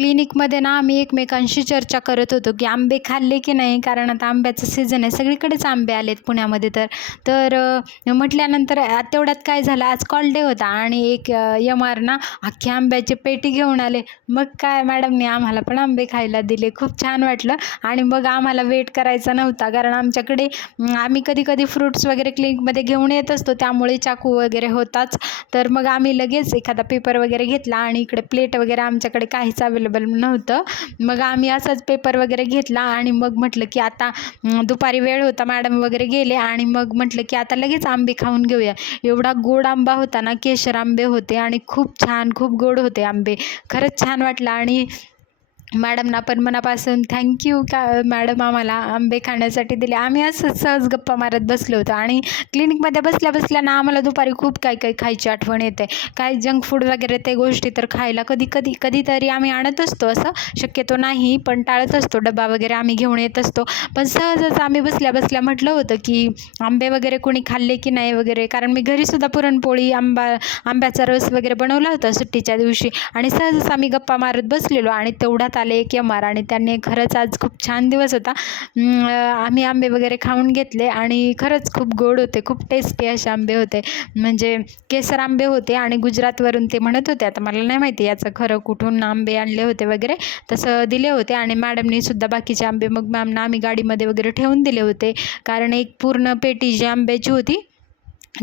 क्लिनिकमध्ये ना आम्ही एकमेकांशी चर्चा करत होतो की आंबे खाल्ले की नाही, कारण आता आंब्याचं सीझन आहे, सगळीकडेच आंबे आलेत पुण्यामध्ये. म्हटल्यानंतर तेवढ्यात काय झालं, आज कॉल डे होता आणि एक MR ना अख्खी आंब्याची पेटी घेऊन आले. मग काय मॅडमने आम्हाला पण आंबे खायला दिले, खूप छान वाटलं. आणि मग आम्हाला वेट करायचा नव्हता, कारण आमच्याकडे आम्ही कधी कधी फ्रूट्स वगैरे क्लिनिकमध्ये घेऊन येत असतो, त्यामुळे चाकू वगैरे होताच. तर मग आम्ही लगेच एखादा पेपर वगैरे घेतला आणि इकडे प्लेट वगैरे आमच्याकडे काहीच अवेलेबल नव्हतं. मग आम्ही असाच पेपर वगैरे घेतला आणि मग म्हटलं की आता दुपारी वेळ होता, मॅडम वगैरे गेले आणि मग म्हटलं की आता लगेच आंबे खाऊन घेऊया. एवढा गोड आंबा होता ना, केशर आंबे होते आणि खूप छान, खूप गोड होते आंबे. खरंच छान वाटलं आणि मॅडमना पण मनापासून थँक्यू का मॅडम आम्हाला आंबे खाण्यासाठी दिले. आम्ही असंच सहज गप्पा मारत बसलो होतो आणि क्लिनिकमध्ये बसल्या बसल्या ना आम्हाला दुपारी खूप काही खायची आठवण येते. काही जंक फूड वगैरे ते गोष्टी तर खायला कधीतरी आम्ही आणत असतो, असं शक्यतो नाही, पण टाळत असतो. डबा वगैरे आम्ही घेऊन येत असतो, पण सहजच आम्ही बसल्या बसल्या म्हटलं होतं की आंबे वगैरे कोणी खाल्ले की नाही वगैरे, कारण मी घरीसुद्धा पुरणपोळी, आंब्याचा रस वगैरे बनवला होता सुट्टीच्या दिवशी. आणि सहजच आम्ही गप्पा मारत बसलेलो आणि तेवढ्यात आले एक MR आणि त्यांनी खरंच आज खूप छान दिवस होता. आम्ही आंबे वगैरे खाऊन घेतले आणि खरंच खूप गोड होते, खूप टेस्टी असे आंबे होते. म्हणजे केसर आंबे होते आणि गुजरातवरून ते म्हणत होते, आता मला नाही माहिती याचं खरं कुठून आंबे आणले होते वगैरे, तसं दिले होते. आणि मॅडमनी सुद्धा बाकीचे आंबे मग मॅमना आम्ही गाडीमध्ये वगैरे ठेवून दिले होते, कारण एक पूर्ण पेटी जी आंब्याची होती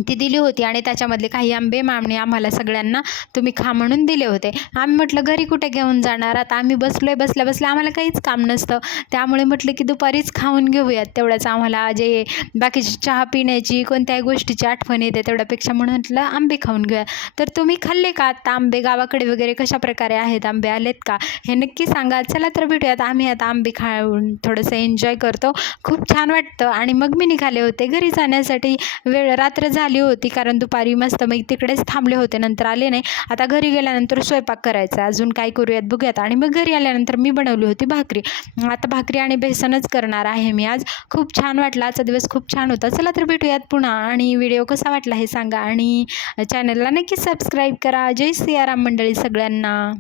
ती दिली होती आणि त्याच्यामधले काही आंबे मॅमने आम्हाला सगळ्यांना तुम्ही खा म्हणून दिले होते. आम्ही म्हटलं घरी कुठे घेऊन जाणार, आता आम्ही बसलोय बसल्या आम्हाला काहीच काम नसतं, त्यामुळे म्हटलं की दुपारीच खाऊन घेऊयात. तेवढ्याच आम्हाला जे बाकीची चहा पिण्याची कोणत्याही गोष्टीची आठवण येते तेवढ्यापेक्षा, म्हणून म्हटलं आंबे खाऊन घेऊया. तर तुम्ही खाल्ले का आता आंबे? गावाकडे वगैरे कशा प्रकारे आहेत, आंबे आलेत का हे नक्की सांगा. चला तर भेटूयात. आम्ही आता आंबे खाऊन थोडंसं एन्जॉय करतो, खूप छान वाटतं. आणि मग मी निघाले होते घरी जाण्यासाठी. रात्र झाली होती, कारण दुपारी मस्त मग तिकडेच थांबले होते, नंतर आले नाही. आता घरी गेल्यानंतर स्वयंपाक करायचा, अजून काय करूयात बघूयात. आणि मग घरी आल्यानंतर मी बनवली होती भाकरी. आता भाकरी आणि बेसनच करणार आहे मी आज. खूप छान वाटला, आजचा दिवस खूप छान होता. चला तर भेटूयात पुन्हा, आणि व्हिडिओ कसा वाटला हे सांगा आणि चॅनलला नक्की सबस्क्राईब करा. जय सियाराम मंडळी सगळ्यांना.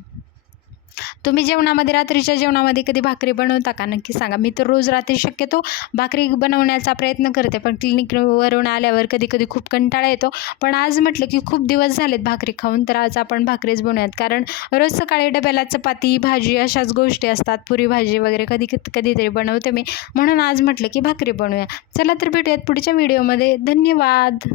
तुम्ही जेवणामध्ये, रात्रीच्या जेवणामध्ये कधी भाकरी बनवता का नक्की सांगा. मी तर रोज रात्री शक्यतो भाकरी बनवण्याचा प्रयत्न करते, पण क्लिनिकवरून आल्यावर कधी खूप कंटाळा येतो. पण आज म्हटलं की खूप दिवस झालेत भाकरी खाऊन, तर आज आपण भाकरीच बनवूयात, कारण रोज सकाळी डब्याला चपाती भाजी अशाच गोष्टी असतात, पुरी भाजी वगैरे कधीतरी बनवते मी, म्हणून आज म्हटलं की भाकरी बनवूया. चला तर भेटूयात पुढच्या व्हिडिओमध्ये. धन्यवाद.